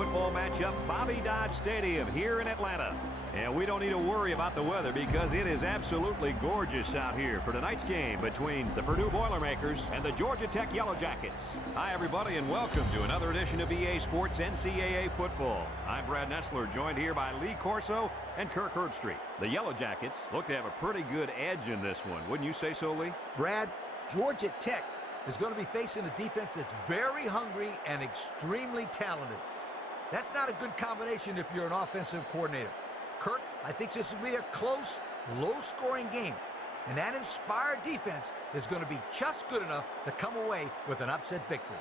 football matchup, Bobby Dodge Stadium here in Atlanta. And we don't need to worry about the weather because it is absolutely gorgeous out here for tonight's game between the Purdue Boilermakers and the Georgia Tech Yellow Jackets. Hi, everybody, and welcome to another edition of EA Sports NCAA Football. I'm Brad Nessler, joined here by Lee Corso and Kirk Herbstreit. The Yellow Jackets look to have a pretty good edge in this one. Wouldn't you say so, Lee? Brad, Georgia Tech is going to be facing a defense that's very hungry and extremely talented. That's not a good combination if you're an offensive coordinator. Kirk, I think this will be a close, low-scoring game. And that inspired defense is going to be just good enough to come away with an upset victory.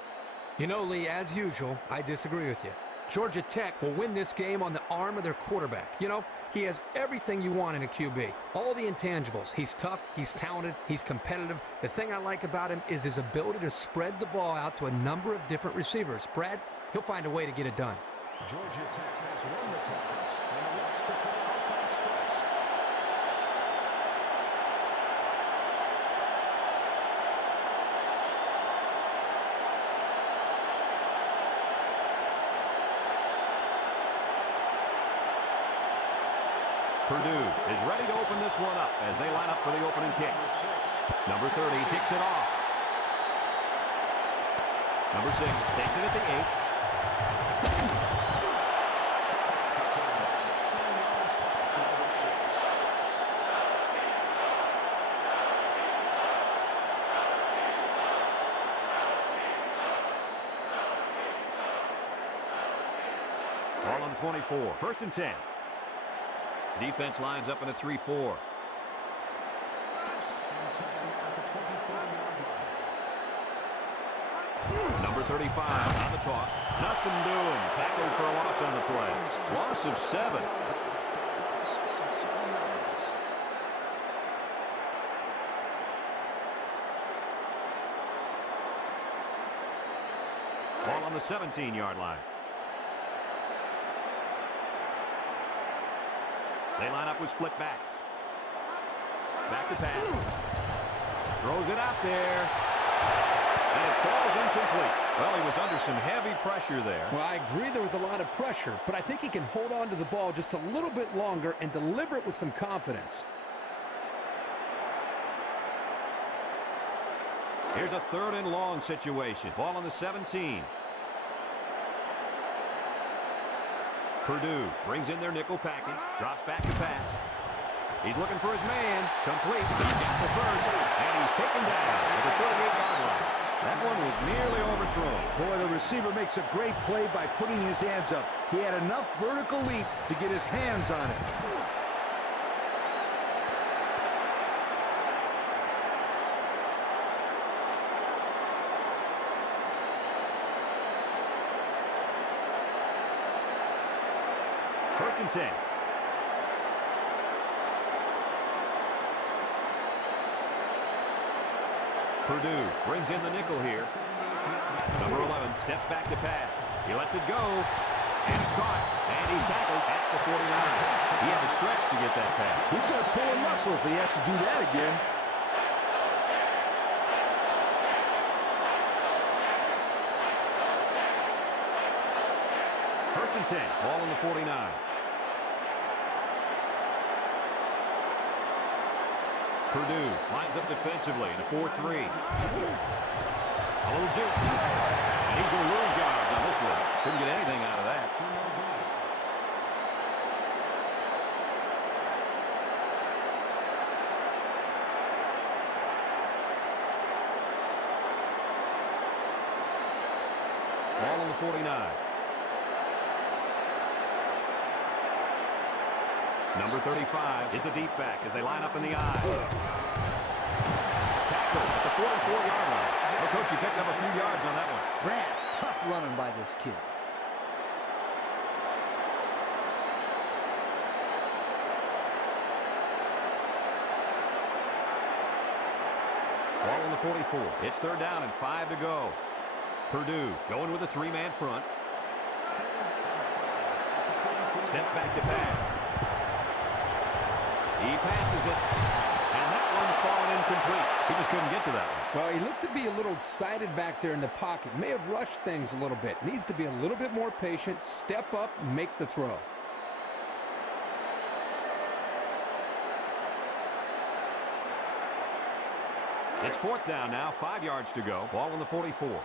You know, Lee, as usual, I disagree with you. Georgia Tech will win this game on the arm of their quarterback. You know, he has everything you want in a QB. All the intangibles. He's tough, he's talented, he's competitive. The thing I like about him is his ability to spread the ball out to a number of different receivers. Brad, he'll find a way to get it done. Georgia Tech has won the toss and wants to play offense first. Purdue is ready to open this one up as they line up for the opening kick. Number 30 kicks it off. Number 6 takes it at the 8. Ball on the 24. First and 10. Defense lines up in a 3-4. Number 35 on the toss. Nothing doing. Tackled for a loss on the play. Loss of 7. Ball on the 17-yard line. They line up with split backs. Back to pass. Throws it out there. And it falls incomplete. Well, he was under some heavy pressure there. Well, I agree there was a lot of pressure, but I think he can hold on to the ball just a little bit longer and deliver it with some confidence. Here's a 3rd and long situation. Ball on the 17. Purdue brings in their nickel package, drops back to pass. He's looking for his man. Complete. He's got the first, and he's taken down at the 38-yard line. That one was nearly overthrown. Boy, the receiver makes a great play by putting his hands up. He had enough vertical leap to get his hands on it. First and 10. Purdue brings in the nickel here. Number 11 steps back to pass. He lets it go. And it's caught. And he's tackled at the 49. He had to stretch to get that pass. He's going to pull a muscle if he has to do that again. First and 10. Ball on the 49. Purdue lines up defensively in a 4-3. A little juke. And he's going to lose yards on this one. Couldn't get anything out of that. Ball on the 49. Number 35 is the deep back as they line up in the I. Tackle at the 44-yard line. Well, Coach, he picked up a few yards on that one. Brad, tough running by this kid. Ball on the 44. It's 3rd down and 5 to go. Purdue going with a 3-man front. Steps back to pass. He passes it, and that one's falling and incomplete. He just couldn't get to that one. Well, he looked to be a little excited back there in the pocket. May have rushed things a little bit. Needs to be a little bit more patient, step up, make the throw. It's 4th down now, 5 yards to go. Ball on the 44.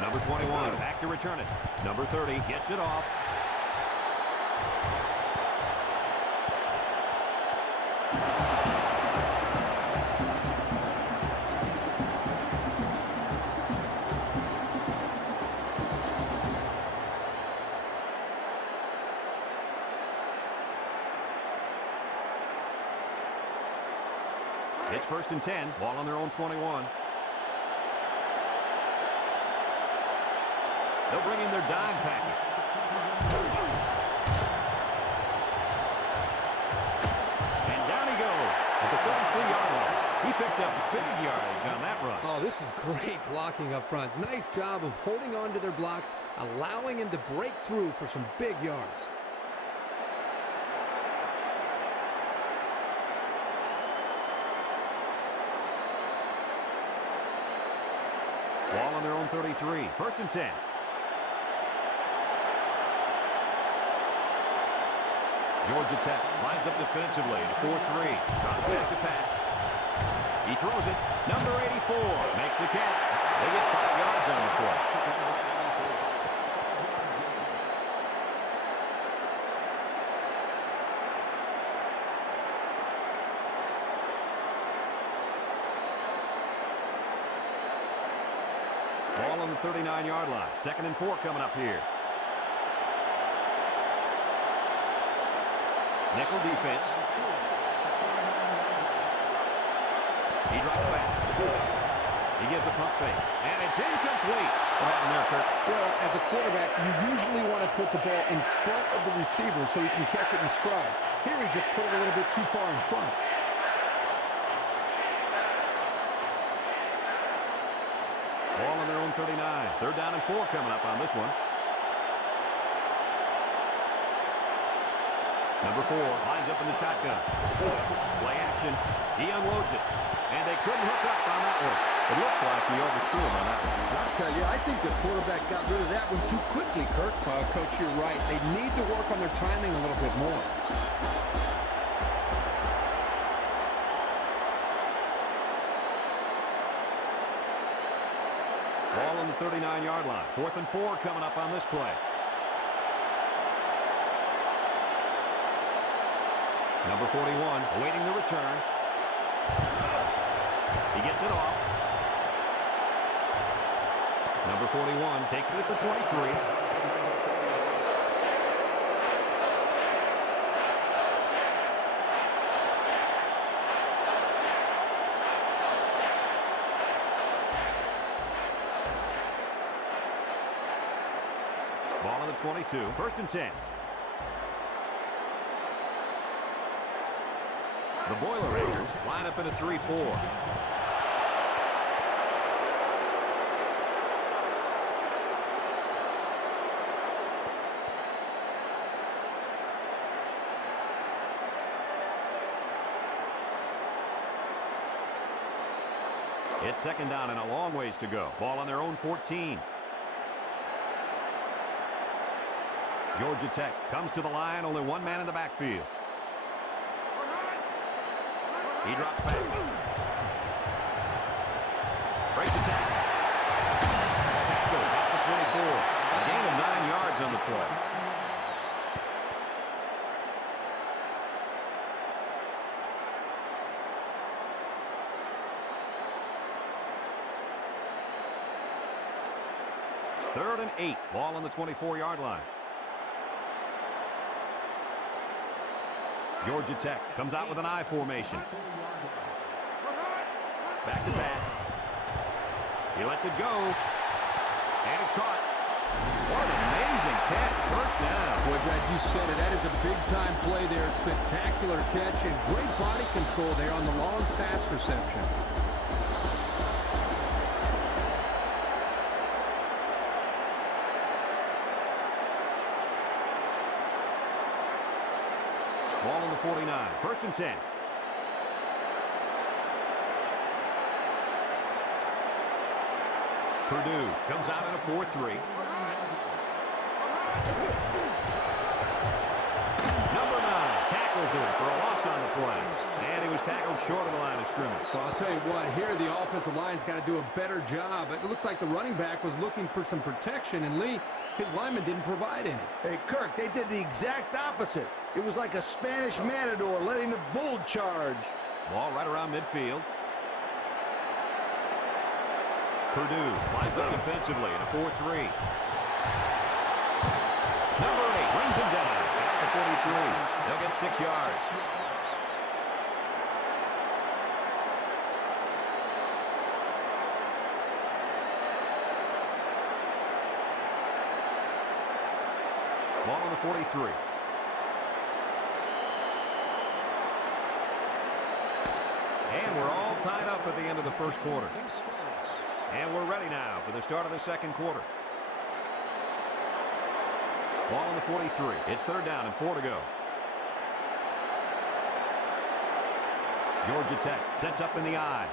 Number 21, back to return it. Number 30 gets it off. It's 1st and 10. Ball on their own 21. They'll bring in their dime package. And down he goes at the 33-yard line. He picked up big yardage on that run. Oh, this is great blocking up front. Nice job of holding on to their blocks, allowing him to break through for some big yards. Ball on their own 33. 1st and 10. Georgia Tech lines up defensively at 4-3. Drops back to pass. He throws it. Number 84 makes the catch. They get 5 yards on the play. Ball on the 39-yard line. 2nd and 4 coming up here. Nickel defense. He drops back. He gives a pump fake. And it's incomplete. What happened there, Kirk? Well, as a quarterback, you usually want to put the ball in front of the receiver so he can catch it in stride. Here he just put it a little bit too far in front. Ball on their own 39. 3rd down and 4 coming up on this one. Number 4 lines up in the shotgun. Play action. He unloads it. And they couldn't hook up on that one. It looks like he overthrew him on that one. I'll tell you, I think the quarterback got rid of that one too quickly, Kirk. Coach, you're right. They need to work on their timing a little bit more. Ball on the 39-yard line. 4th and 4 coming up on this play. Number 41 awaiting the return. He gets it off. Number 41 takes it at the 23. Ball on the 22. 1st and 10. The Boilermakers line up in a 3-4. It's 2nd down and a long ways to go. Ball on their own 14. Georgia Tech comes to the line. Only one man in the backfield. He drops back. Breaks the tackle. Tackle at the 24. A gain of 9 yards on the play. Third and 8. Ball on the 24-yard line. Georgia Tech comes out with an I formation. Back to back. He lets it go. And it's caught. What an amazing catch. 1st down. Boy, Brad, you said it. That is a big-time play there. Spectacular catch and great body control there on the long pass reception. Ball on the 49. First and 10. Purdue comes out in a 4-3. Number 9 tackles him for a loss on the play. And he was tackled short of the line of scrimmage. So I'll tell you what, here the offensive line's got to do a better job. It looks like the running back was looking for some protection, and Lee, his lineman didn't provide any. Hey, Kirk, they did the exact opposite. It was like a Spanish matador letting the bull charge. Ball right around midfield. Purdue lines up defensively in a 4-3. Number 8 brings him down at the 43. They'll get 6 yards. Ball on the 43. And we're all tied up at the end of the first quarter. And we're ready now for the start of the second quarter. Ball on the 43. It's third down and 4 to go. Georgia Tech sets up in the I.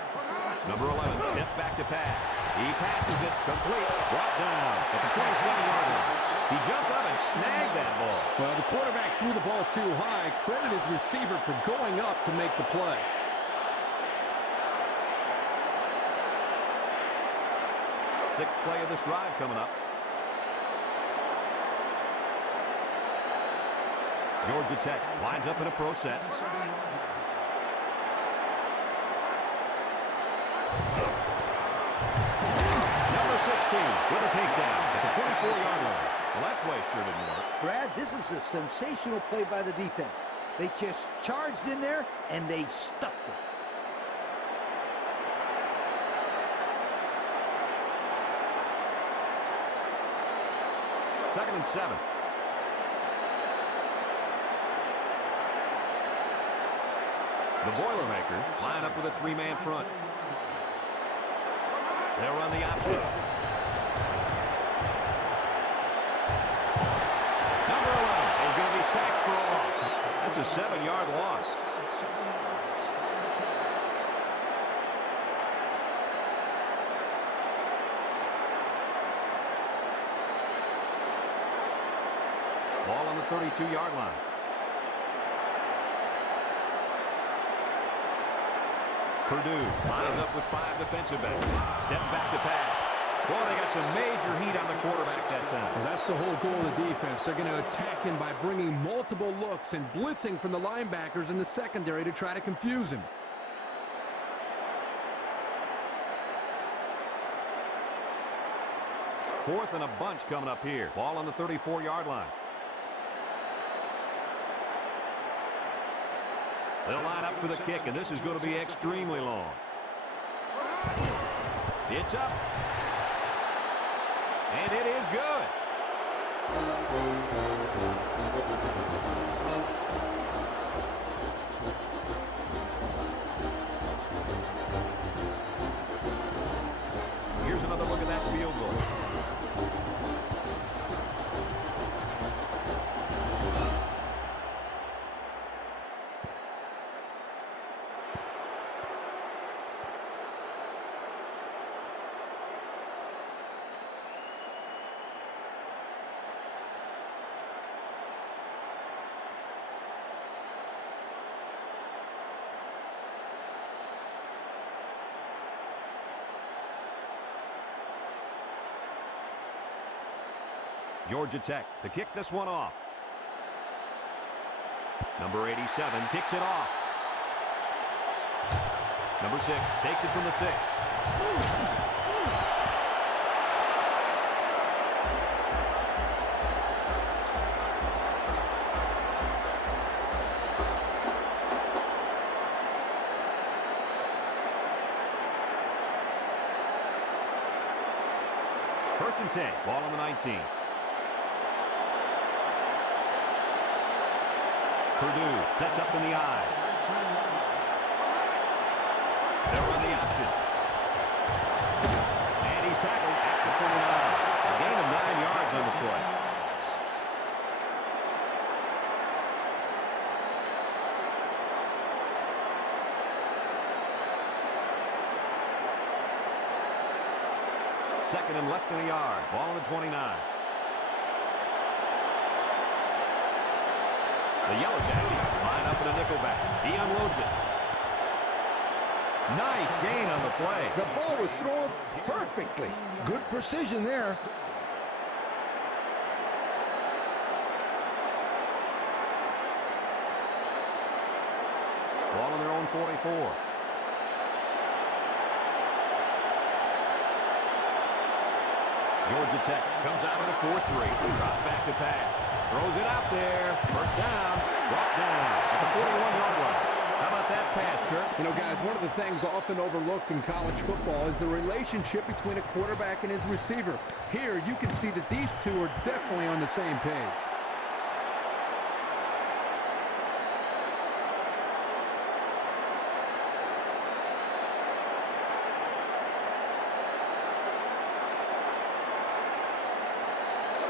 Number 11 steps back to pass. He passes it complete. Brought down at the 27-yard line. He jumped up and snagged that ball. Well, the quarterback threw the ball too high. Credit his receiver for going up to make the play. Sixth play of this drive coming up. Georgia Tech lines up in a pro set. Number 16 with a takedown at the 24-yard line. Well, that play sure didn't work. Brad, this is a sensational play by the defense. They just charged in there, and they stuffed it. Second and 7. The Boilermakers line up with a 3-man front. They'll run the option. Number 11 is going to be sacked for a loss. That's a 7-yard loss. Ball on the 32-yard line. Purdue lines up with 5 defensive backs. Steps back to pass. Boy, they got some major heat on the quarterback that time. Well, that's the whole goal of the defense. They're going to attack him by bringing multiple looks and blitzing from the linebackers in the secondary to try to confuse him. Fourth and a bunch coming up here. Ball on the 34-yard line. They'll line up for the kick, and this is going to be extremely long. It's up. And it is good. Here's another look at that field goal. Georgia Tech to kick this one off. Number 87 kicks it off. Number 6 takes it from the 6. First and 10, ball on the 19. Purdue sets up in the I. They'll run the option. And he's tackled at the 29. A gain of 9 yards on the play. Second and less than a yard. Ball on the 29. The Yellow Jackets line up in a nickelback. He unloads it. Nice gain on the play. The ball was thrown perfectly. Good precision there. Ball on their own 44. Georgia Tech comes out of the 4-3. Drops back to pass. Throws it out there. First down. Brought down at the 41-yard line. How about that pass, Kurt? You know, guys, one of the things often overlooked in college football is the relationship between a quarterback and his receiver. Here, you can see that these two are definitely on the same page.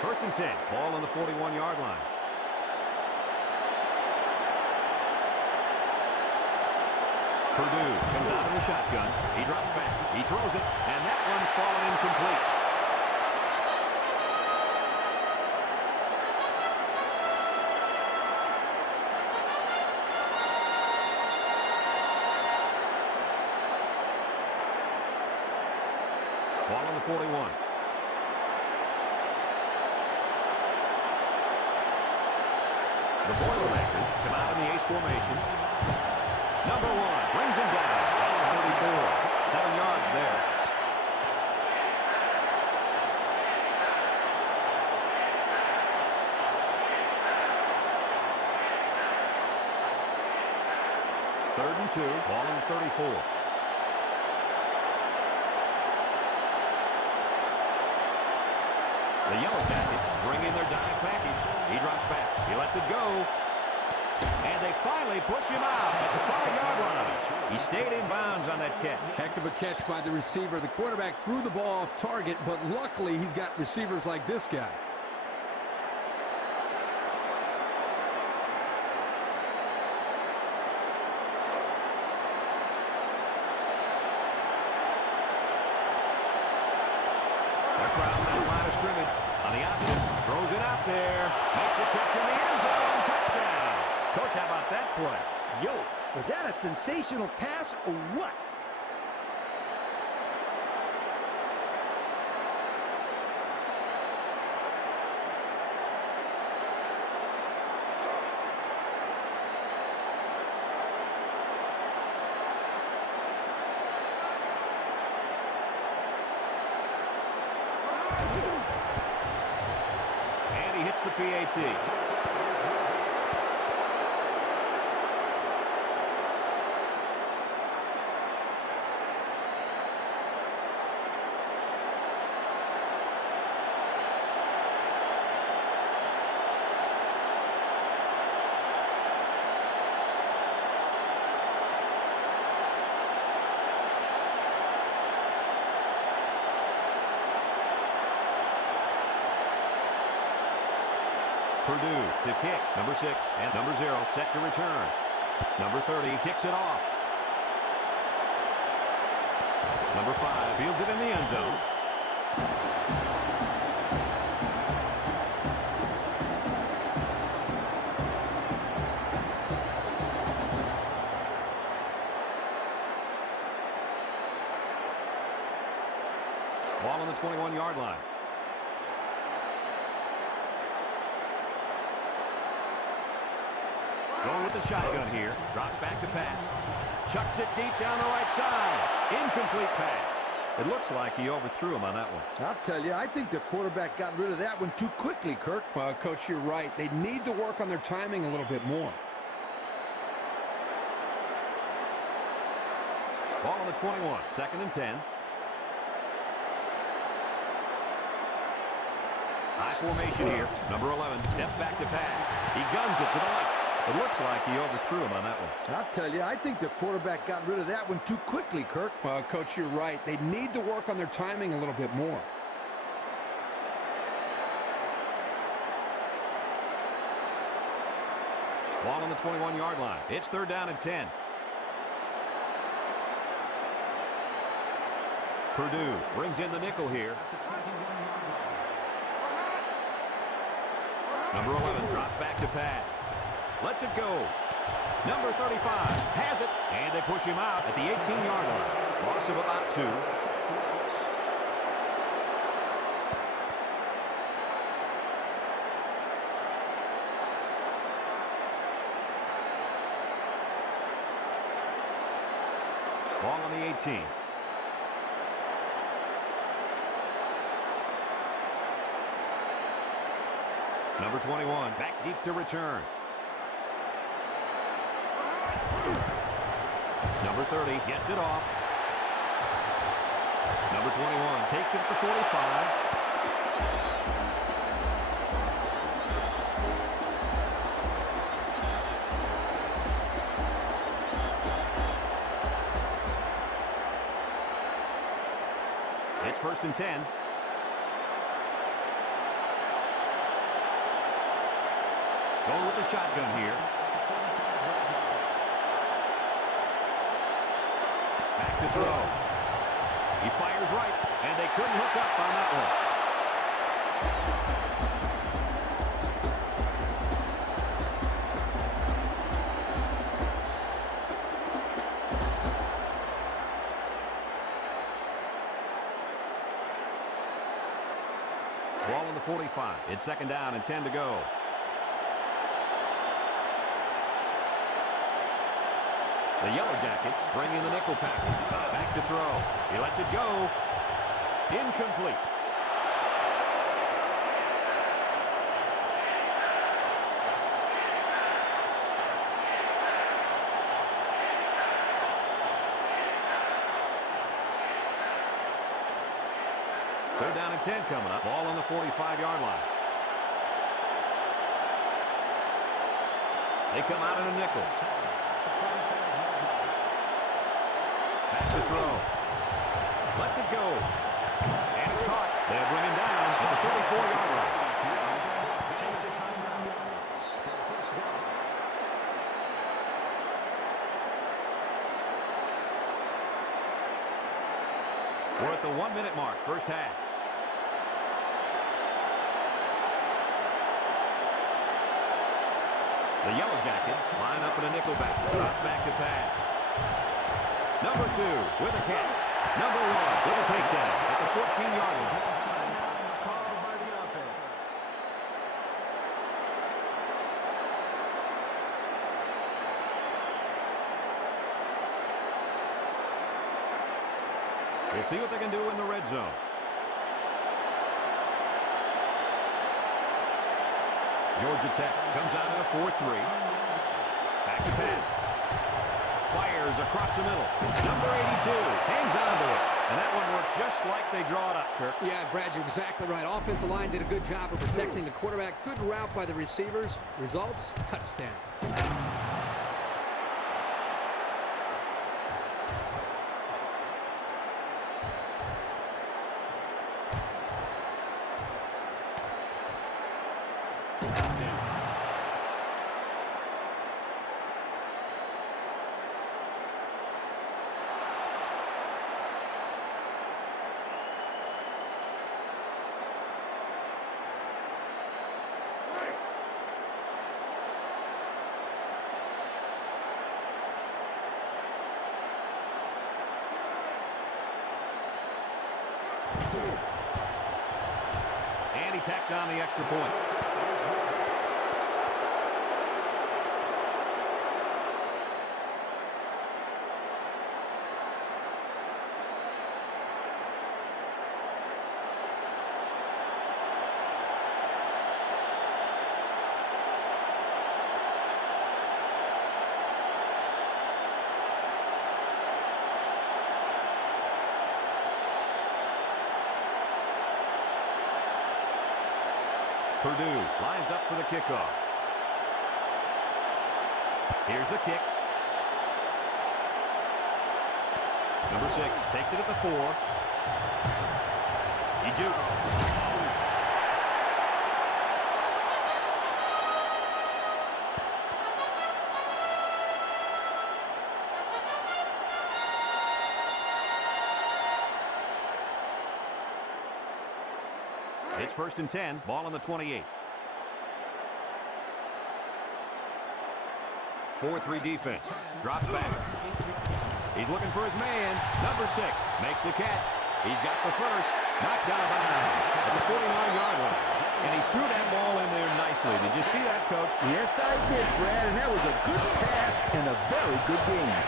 First and 10. Ball on the 41-yard line. Purdue comes out in the shotgun. He drops back. He throws it. And that one's fallen incomplete. Ball on the 41. The Boilermakers come out in the ace formation. Number 1 brings him down. 34. 7 yards there. Third and 2. Ball on the 34. The Yellow Jackets bring in their dime package. He drops back. He lets it go. And they finally push him out at the 5-yard line. He stayed in bounds on that catch. Heck of a catch by the receiver. The quarterback threw the ball off target, but luckily he's got receivers like this guy. On the option, throws it out there, makes a catch in the end zone, touchdown. Coach, how about that play? Yo, was that a sensational pass or what? Hits the PAT. Purdue to kick. Number 6 and number 0 set to return. Number 30 kicks it off. Number 5 fields it in the end zone. Ball on the 21-yard line. Going with the shotgun here. Drops back to pass. Chucks it deep down the right side. Incomplete pass. It looks like he overthrew him on that one. I'll tell you, I think the quarterback got rid of that one too quickly, Kirk. Well, Coach, you're right. They need to work on their timing a little bit more. Ball on the 21. Second and 10. High formation here. Number 11 steps back to pass. He guns it to the left. It looks like he overthrew him on that one. I'll tell you, I think the quarterback got rid of that one too quickly, Kirk. Well, Coach, you're right. They need to work on their timing a little bit more. Ball on the 21-yard line. It's third down and 10. Purdue brings in the nickel here. Number 11 drops back to pass. Lets it go. Number 35 has it, and they push him out at the 18-yard line. Loss of about 2. Ball on the 18. Number 21 back deep to return. Number 30 gets it off. Number 21 takes it at the 45. It's 1st and 10. Going with the shotgun here. Back to throw. He fires right, and they couldn't hook up on that one. Ball on the 45. It's 2nd down and 10 to go. The Yellow Jackets bring in the nickel package. Back to throw. He lets it go. Incomplete. Third down and 10 coming up. Ball on the 45-yard line. They come out in a nickel. Back to throw. Lets it go. And it's caught. They'll bring him down at the 34-yard line. Takes a timeout. For a first down. We're at the 1-minute mark, first half. The Yellow Jackets line up in a nickel back. Drops back to pass. Number 2 with a catch. Number 1 with a takedown at the 14-yard line. Timeout called by the offense. We'll see what they can do in the red zone. Georgia Tech comes out in a 4-3. Back to pass. Fires across the middle. Number 82 hangs on to it. And that one worked just like they draw it up, Kirk. Yeah, Brad, you're exactly right. Offensive line did a good job of protecting the quarterback. Good route by the receivers. Results, touchdown. And he tacks on the extra point. Purdue lines up for the kickoff. Here's the kick. Number 6 takes it at the 4. He jukes. It's 1st and 10. Ball on the 28. 4-3 defense. Drops back. He's looking for his man. Number 6 makes the catch. He's got the first. Knocked out of bounds at the 49-yard line. And he threw that ball in there nicely. Did you see that, Coach? Yes, I did, Brad. And that was a good pass and a very good game.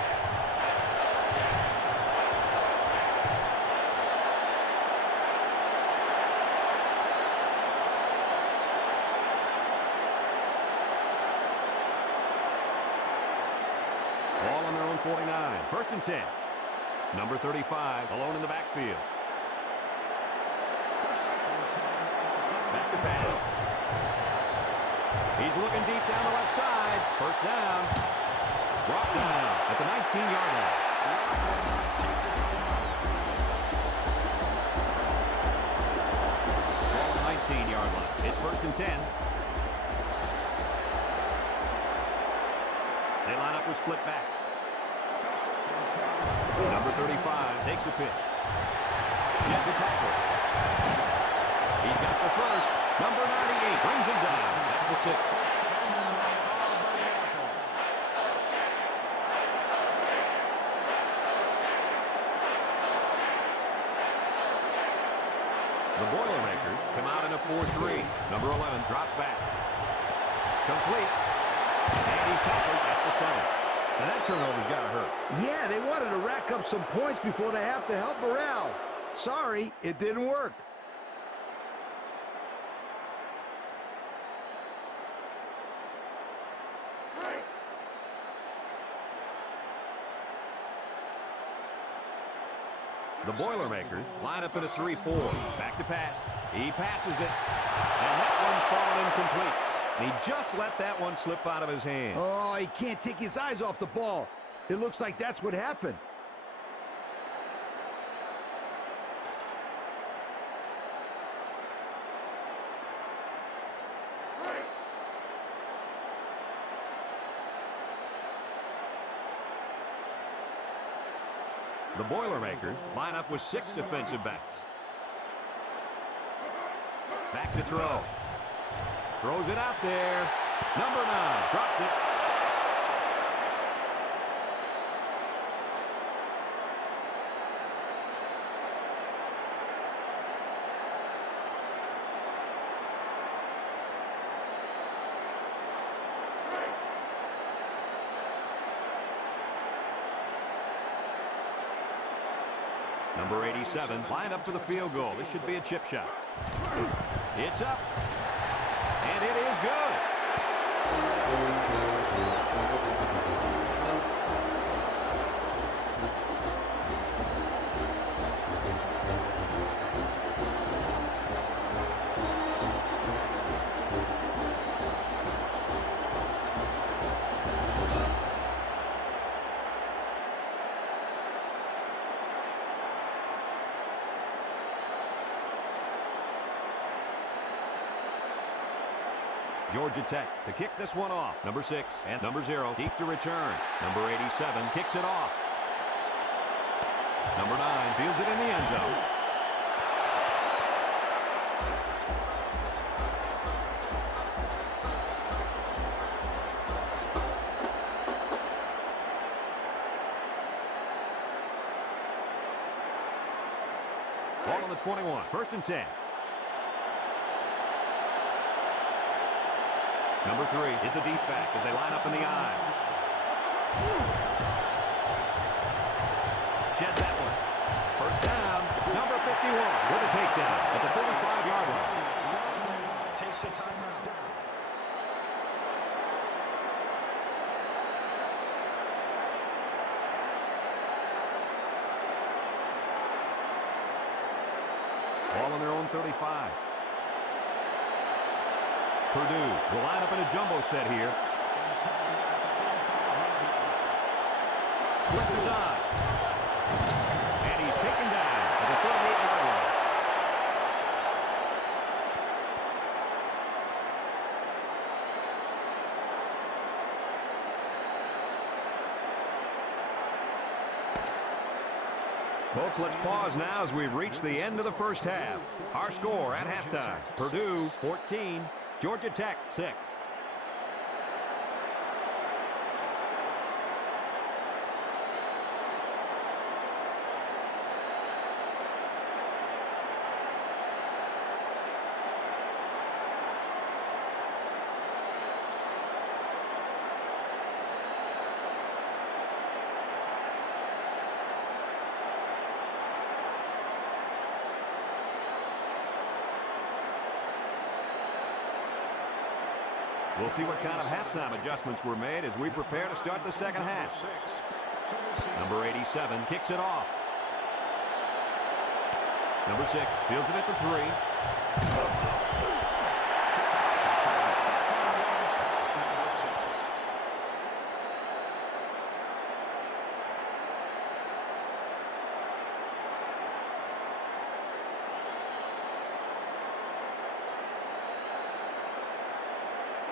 Ball on their own 49. 1st and 10. Number 35 alone in the backfield. Back to pass. He's looking deep down the left side. 1st down. Brought down at the 19-yard line. Ball on the 19-yard line. It's 1st and 10. They line up with split backs. Number 35 takes a pitch. Gets a tackle. He's got the first. Number 98 brings him down at the 6. The Boilermakers come out in a 4-3. Number 11 drops back. Complete. And he's tackled at the 7. And that turnover's got to hurt. Yeah, they wanted to rack up some points before they have to help morale. Sorry, it didn't work. The Boilermakers line up in a 3-4. Back to pass. He passes it. And that one's fallen incomplete. And he just let that one slip out of his hand. Oh, he can't take his eyes off the ball. It looks like that's what happened. The Boilermakers line up with 6 defensive backs. Back to throw. Throws it out there. Number 9 drops it. Number 87 line up for the field goal. This should be a chip shot. It's up. And it is good. Georgia Tech to kick this one off. Number 6 and number 0 deep to return. Number 87 kicks it off. Number 9 fields it in the end zone. Ball on the 21. 1st and 10. Number 3 is a deep back as they line up in the I. Sheds that one. 1st down. Number 51 with a takedown at the 35-yard line. Takes the timeout down. Ball on their own 35. Purdue will line up in a jumbo set here. Blitz is on. And he's taken down at the 38-yard line. Folks, let's pause now as we've reached the end of the first half. Our score at halftime, Purdue 14, Georgia Tech 6. We'll see what kind of halftime adjustments were made as we prepare to start the second half. Number 87 kicks it off. Number 6 fields it at the 3.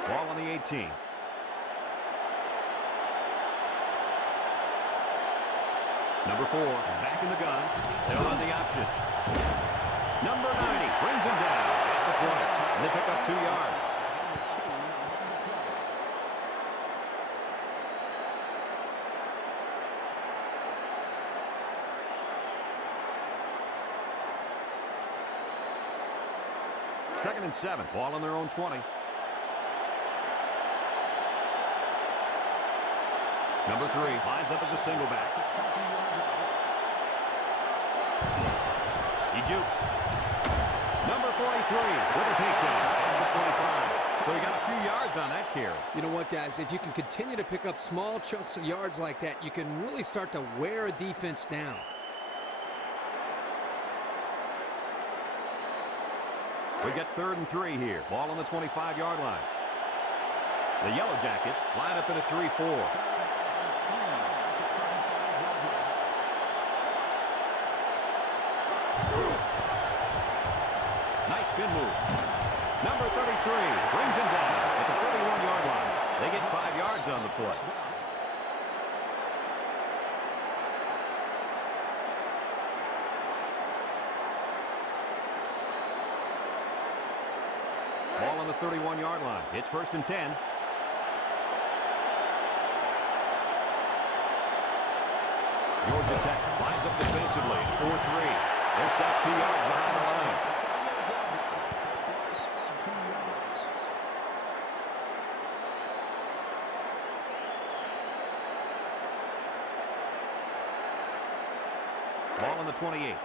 Ball on the 18. Number 4 is back in the gun. They'll run the option. Number 90 brings him down at the 20. And they pick up 2 yards. Second and 7. Ball on their own 20. Number 3 lines up as a single back. He jukes. Number 43 with a takedown at the 45. So he got a few yards on that carry. You know what, guys? If you can continue to pick up small chunks of yards like that, you can really start to wear a defense down. We get 3rd and 3 here. Ball on the 25-yard line. The Yellow Jackets line up in a 3-4. Nice spin move. Number 33 brings him down at the 31-yard line. They get 5 yards on the play. Ball on the 31-yard line. It's 1st and 10. Georgia Tech lines up defensively. 4-3. They're stopped 2 yards behind the line. Ball on the 28.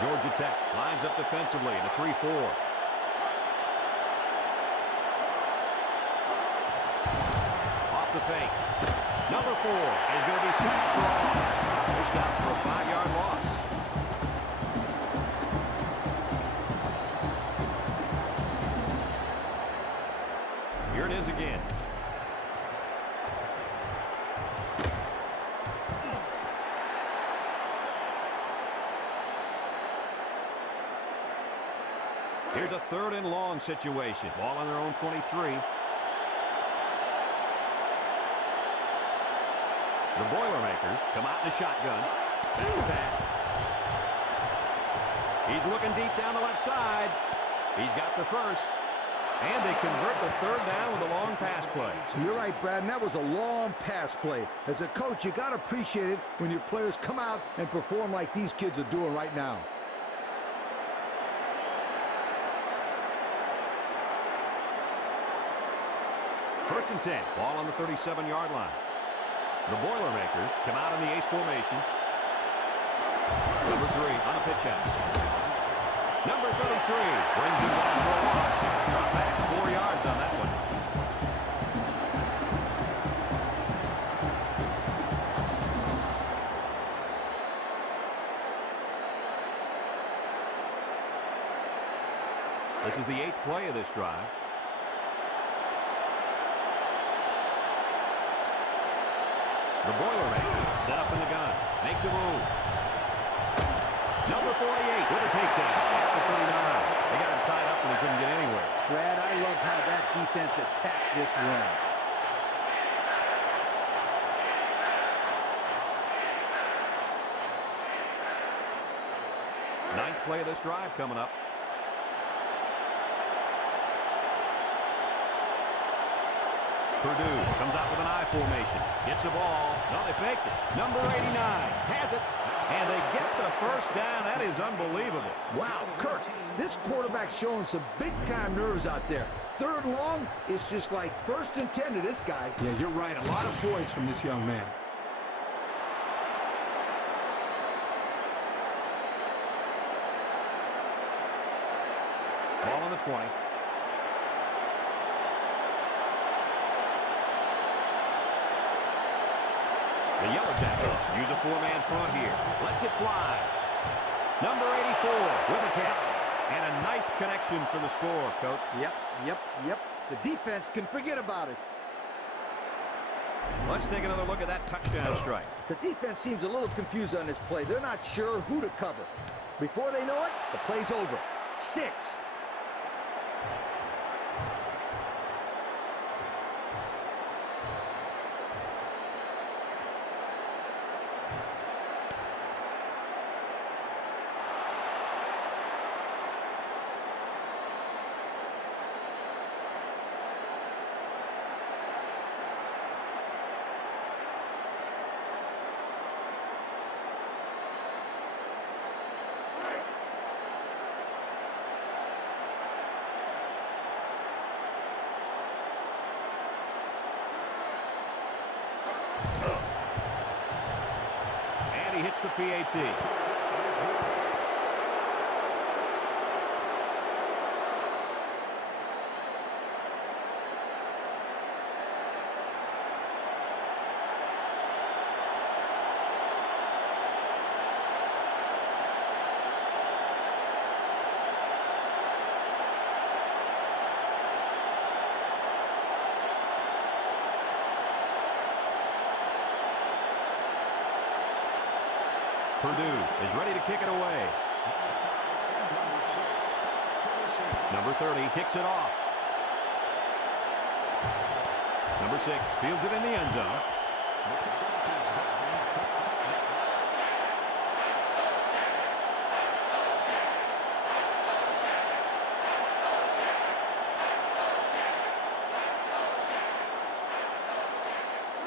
Georgia Tech lines up defensively in a 3-4. Off the fake. Number 4 is going to be sacked for a loss. They're stopped for a 5-yard loss. Here it is again. Here's a 3rd and long situation. Ball on their own 23. The Boilermakers come out in the shotgun. Back to back. He's looking deep down the left side. He's got the first. And they convert the 3rd down with a long pass play. You're right, Brad, and that was a long pass play. As a coach, you got to appreciate it when your players come out and perform like these kids are doing right now. First and 10. Ball on the 37-yard line. The Boilermakers come out in the ace formation. Number 3 on a pitch out. Number 33 brings him down for a loss. Drop back 4 yards on that one. This is the 8th play of this drive. The Boilermakers set up in the gun. Makes a move. Number 48 with a takedown at the 39. They got him tied up and he couldn't get anywhere. Brad, I love how that defense attacked this run. Ninth play of this drive coming up. Purdue comes out with an I formation. Gets the ball. No, they faked it. Number 89 has it. And they get the first down. That is unbelievable. Wow, Kurt, this quarterback's showing some big-time nerves out there. Third long, it's just like 1st and 10 to this guy. Yeah, you're right. A lot of poise from this young man. Ball on the 20. The Yellow Jackets use a 4-man front here. Lets it fly. Number 84 with a catch. And a nice connection for the score, Coach. Yep. The defense can forget about it. Let's take another look at that touchdown strike. The defense seems a little confused on this play. They're not sure who to cover. Before they know it, the play's over. 6. And he hits the PAT. Purdue is ready to kick it away. Number 30 kicks it off. Number 6 fields it in the end zone.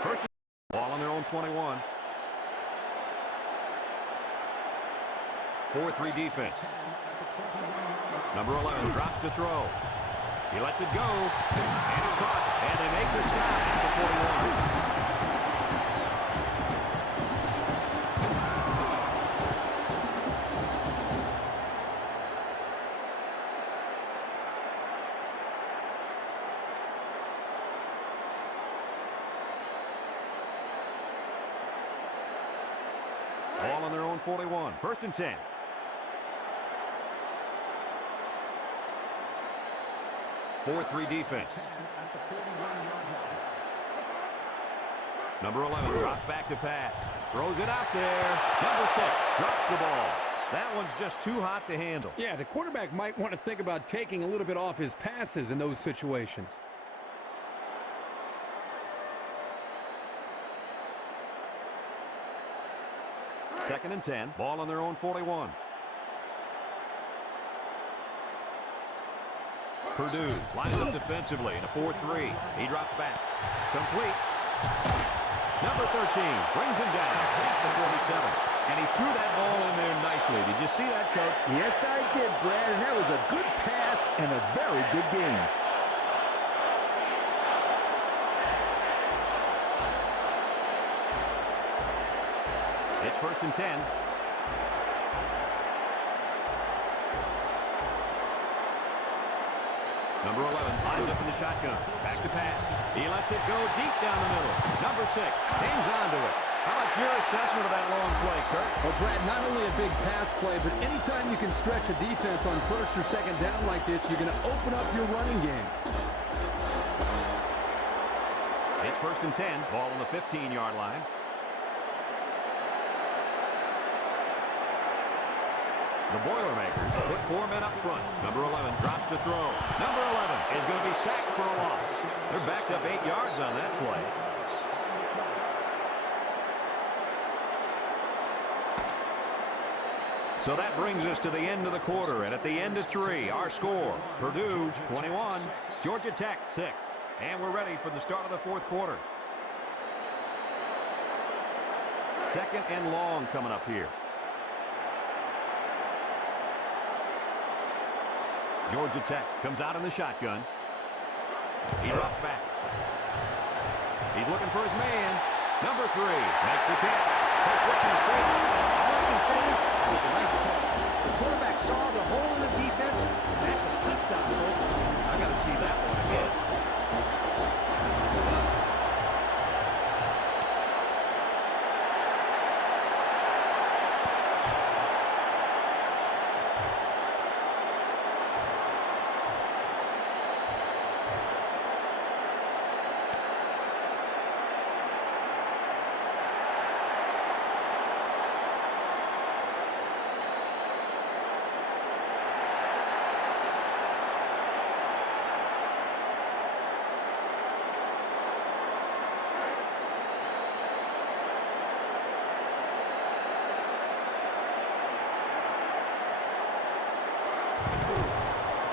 First ball on their own 21. 4-3 defense. Number 11 drops to throw. He lets it go. And it's caught. And they make the stop at the 41. Ball on their own 41. 1st and 10. Four-3 defense. Number 11 drops back to pass. Throws it out there. Number 6 drops the ball. That one's just too hot to handle. Yeah, the quarterback might want to think about taking a little bit off his passes in those situations. Second and 10. Ball on their own 41. Purdue lines up defensively in a 4-3. He drops back. Complete. Number 13 brings him down at the 47. And he threw that ball in there nicely. Did you see that, Coach? Yes, I did, Brad, and that was a good pass and a very good game. It's 1st and 10. Number 11 lines up in the shotgun. Back to pass. He lets it go deep down the middle. Number 6 hangs on to it. How about your assessment of that long play, Kurt? Well, Brad, not only a big pass play, but anytime you can stretch a defense on 1st or 2nd down like this, you're going to open up your running game. It's 1st and 10. Ball on the 15-yard line. The Boilermakers put 4 men up front. Number 11 drops to throw. Number 11 is going to be sacked for a loss. They're backed up 8 yards on that play. So that brings us to the end of the quarter, and at the end of 3, our score, Purdue 21, Georgia Tech 6. And we're ready for the start of the 4th quarter. 2nd and long coming up here. Georgia Tech comes out in the shotgun. He drops back. He's looking for his man. Number 3 makes the catch. What can you say? All I can say is it was a nice catch. The quarterback saw the hole in the defense, and that's a touchdown, folks. I got to see that one again.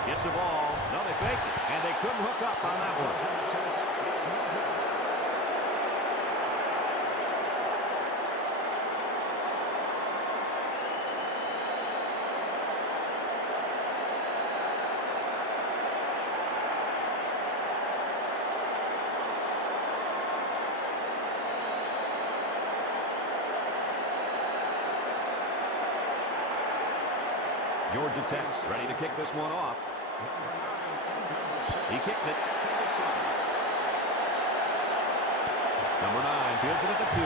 Gets the ball. No, they faked it, and they couldn't hook up on that one. Georgia Tech's ready to kick this one off. He kicks it. Number 9 fields it at the 2.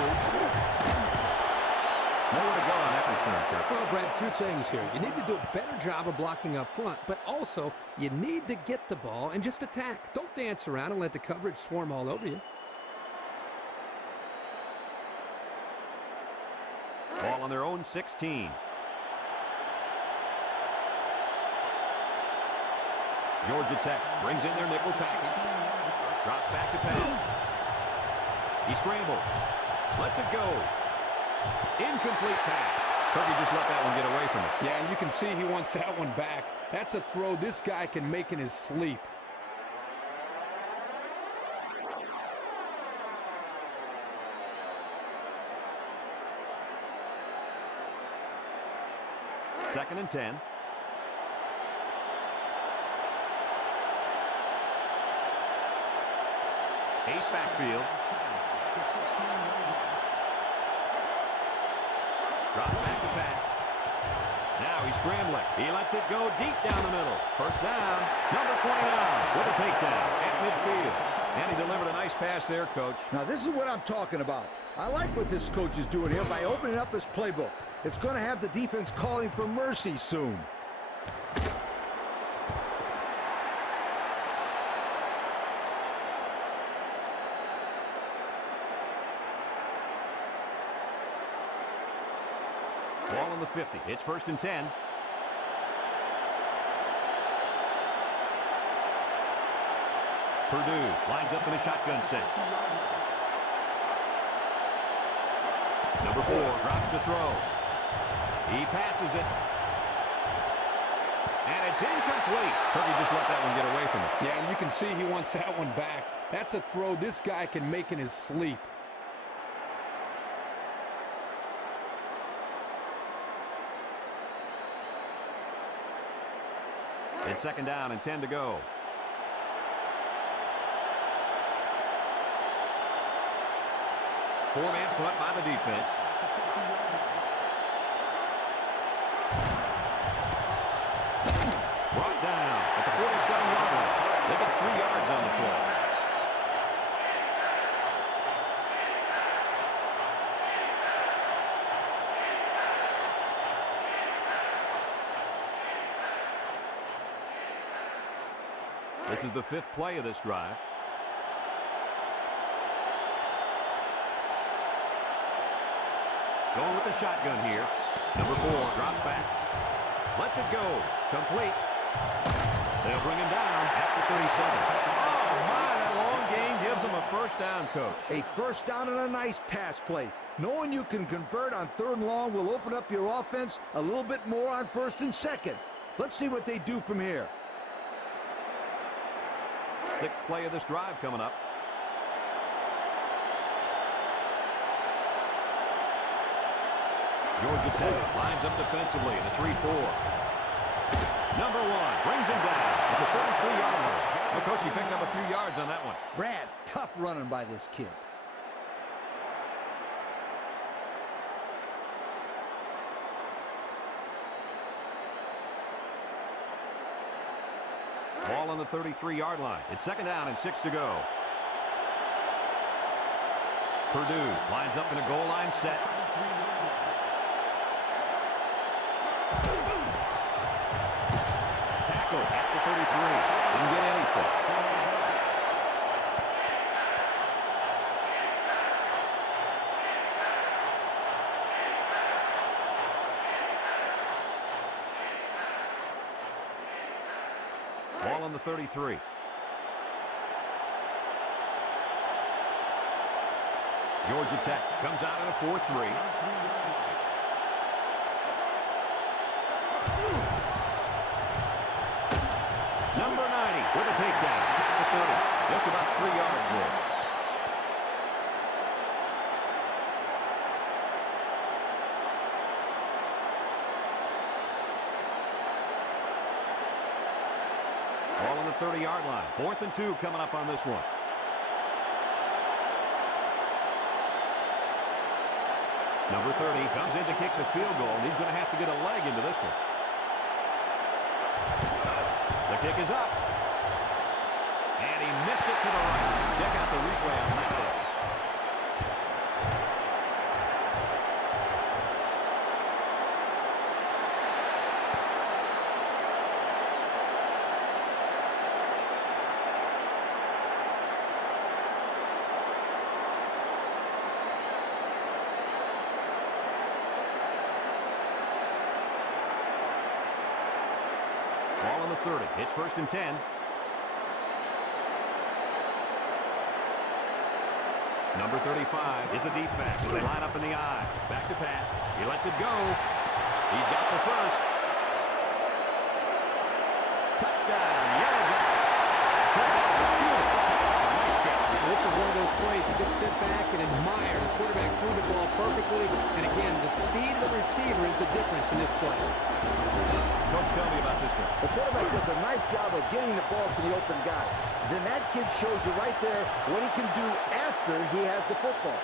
Nowhere to go on that return. Well, Brad, 2 things here. You need to do a better job of blocking up front, but also you need to get the ball and just attack. Don't dance around and let the coverage swarm all over you. Ball on their own 16. Georgia Tech brings in their nickel package. Drops back to pass. He scrambles. Lets it go. Incomplete pass. Kirby just let that one get away from him. Yeah, and you can see he wants that one back. That's a throw this guy can make in his sleep. Second and 10. Ace backfield. Drops back to pass. Now he's scrambling. He lets it go deep down the middle. First down. Number 29 with a takedown at midfield. And he delivered a nice pass there, Coach. Now, this is what I'm talking about. I like what this coach is doing here by opening up his playbook. It's going to have the defense calling for mercy soon. Ball on the 50. It's first and 10. Purdue lines up in a shotgun set. Number 4 drops to throw. He passes it. And it's incomplete. Kirby just let that one get away from him. Yeah, and you can see he wants that one back. That's a throw this guy can make in his sleep. It's second down and 10 to go. Four-man front by the defense. Brought down at the 47-yard line. They get 3 yards on the play. This is the 5th play of this drive. Going with the shotgun here. Number 4 drops back. Lets it go. Complete. They'll bring him down at the 37. Oh, my, that long game gives them a first down, Coach. A first down and a nice pass play. Knowing you can convert on 3rd and long will open up your offense a little bit more on 1st and 2nd. Let's see what they do from here. 6th play of this drive coming up. Georgia Tech lines up defensively in a 3-4. Number 1 brings him down at the 33-yard line. Well, Coach, he picked up a few yards on that one. Brad, tough running by this kid. Ball on the 33-yard line. It's 2nd down and 6 to go. Purdue lines up in a goal line set. Tackle at the 33. Didn't get anything. Ball on the 33. Georgia Tech comes out in a 4-3. Number 90 with a takedown at the 30. Just about 3 yards there. Ball on the 30-yard line. 4th and 2 coming up on this one. Number 30 comes in to kick the field goal, and he's going to have to get a leg into this one. The kick is up. And he missed it to the right. Check out the replay on that one. Ball on the 30. It's 1st and 10. Number 35 is a deep back as they line up in the I. Back to Pat. He lets it go. He's got the first. Touchdown. This is one of those plays you just sit back and admire. The quarterback threw the ball perfectly. And again, the speed of the receiver is the difference in this play. Coach, tell me about this one. The quarterback does a nice job of getting the ball to the open guy. Then that kid shows you right there what he can do after he has the football.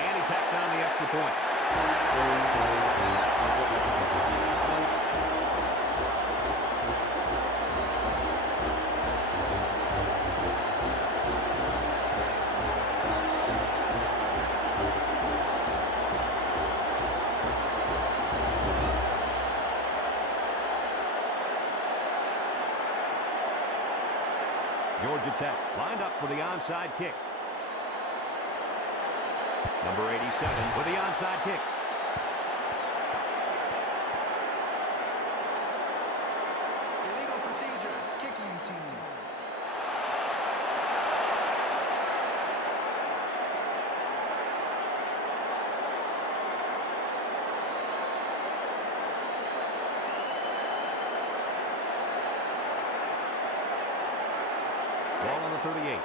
And he tacks on the extra point. Georgia Tech lined up for the onside kick. Number 87 with the onside kick. Illegal procedure. Kicking team. Ball on the 38.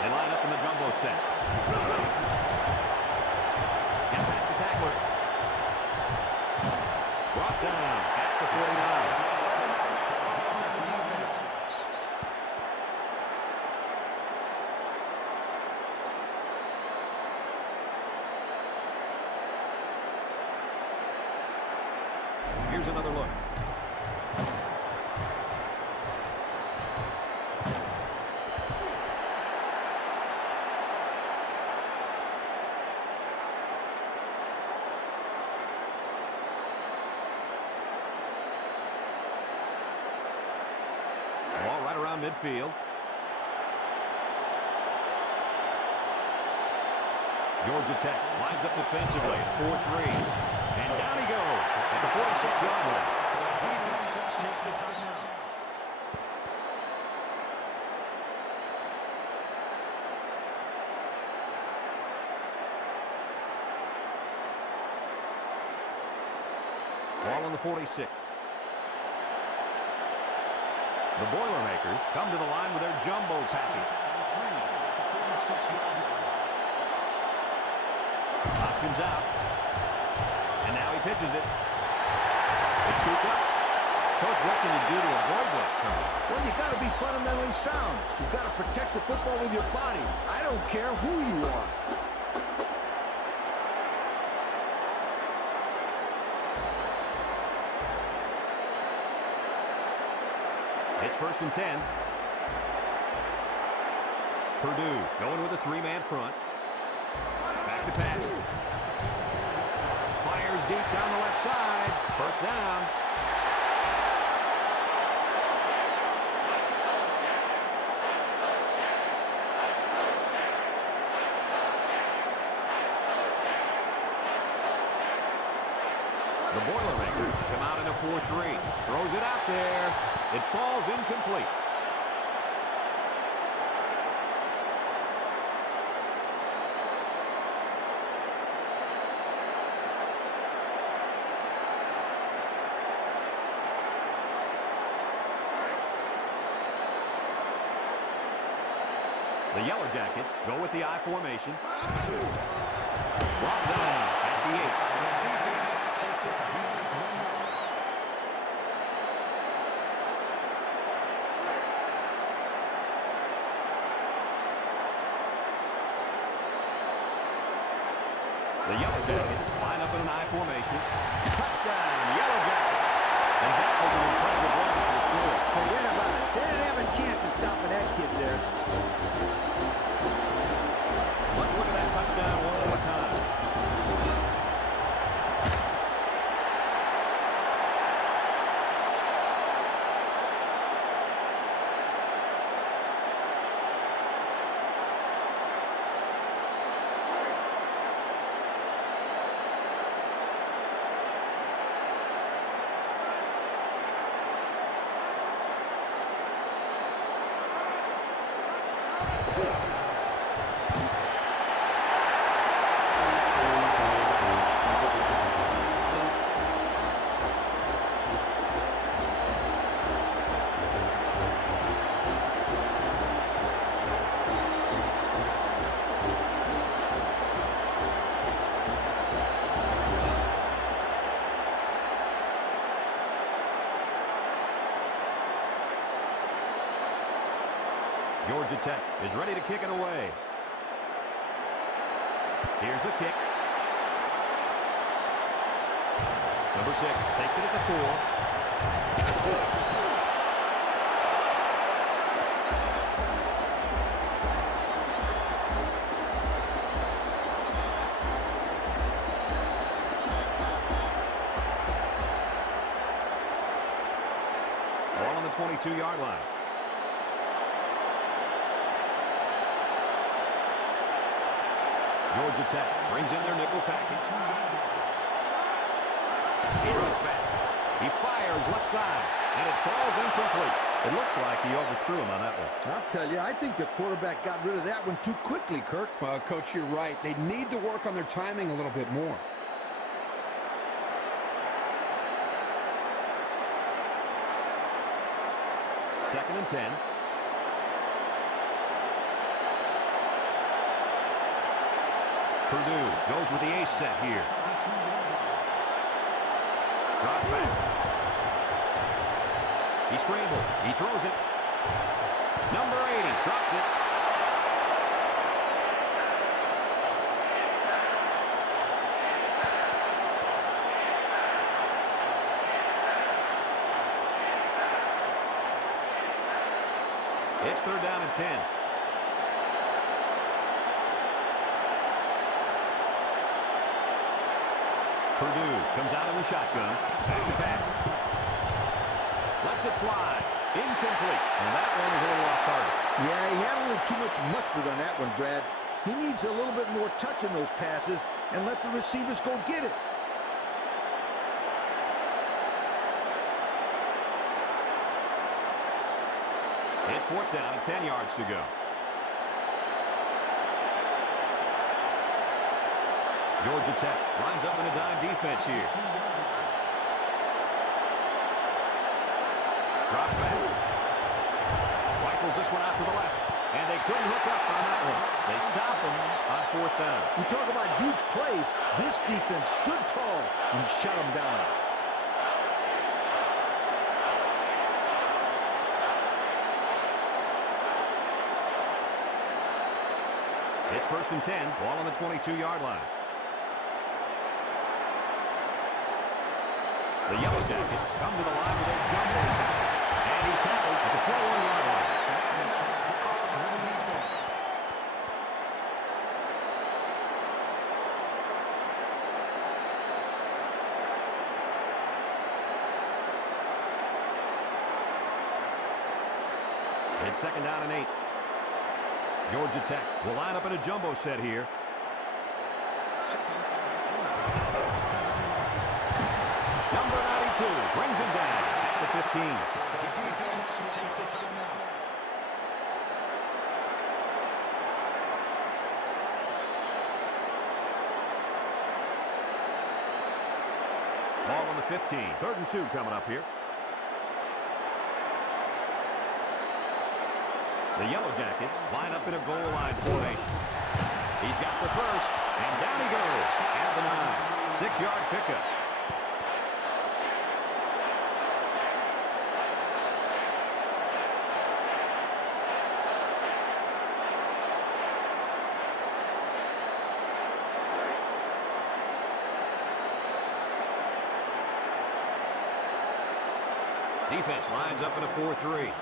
They line up in the jumbo set. And past the tackler. Brought down at the 49. Here's another look. around midfield. Georgia Tech lines up defensively at 4-3. And down he goes at the 46-yard line. Defense takes a timeout. Ball on the 46. The Boilermakers come to the line with their jumbo package. Options out. And now he pitches it. It's scooped up. Coach, what can you do to avoid that turn? Well, you got to be fundamentally sound. You've got to protect the football with your body. I don't care who you are. It's 1st and 10. Purdue going with a three-man front. Back to pass. Fires deep down the left side. First down. The Boilermakers come out in a 4-3. Throws it out there. It falls incomplete. The Yellow Jackets go with the I formation. Brought down at the 8. Defense takes a timeout. The Yellow Jackets line up in an I formation. Touchdown, Yellow Jackets. And that was an impressive run for the score. Forget about it. They didn't have a chance of stopping that kid there. Let's look at that touchdown one more time. Georgia Tech is ready to kick it away. Here's the kick. Number 6 takes it at the 4. Ball on the 22-yard line. Georgia Tech brings in their nickel package. He runs back. He fires left side, and it falls incomplete. It looks like he overthrew him on that one. I'll tell you, I think the quarterback got rid of that one too quickly, Kirk. Well, Coach, you're right. They need to work on their timing a little bit more. Second and 10. Purdue goes with the ace set here. Drop back. He scrambled. He throws it. Number 80 drops it. It's 3rd down and 10. Purdue comes out in the shotgun. Pass. Lets it fly. Incomplete. And that one is a little off target. Yeah, he had a little too much mustard on that one, Brad. He needs a little bit more touch in those passes and let the receivers go get it. It's 4th down and 10 yards to go. Georgia Tech lines up in a dime defense here. Drops back. Rifles this one out to the left. And they couldn't hook up on that one. They stop them on 4th down. We talk about huge plays. This defense stood tall and shut them down. It's 1st and 10. Ball on the 22-yard line. The Yellow Jackets come to the line with a jumbo tackle. And he's tackled at the 21-yard line. It's 2nd down and 8. Georgia Tech will line up in a jumbo set here. Number 92 brings him down at the 15. Defense takes a timeout. Ball on the 15. 3rd and 2 coming up here. The Yellow Jackets line up in a goal line formation. He's got the first, and down he goes at the 9. 6-yard pickup. Defense lines up in a 4-3.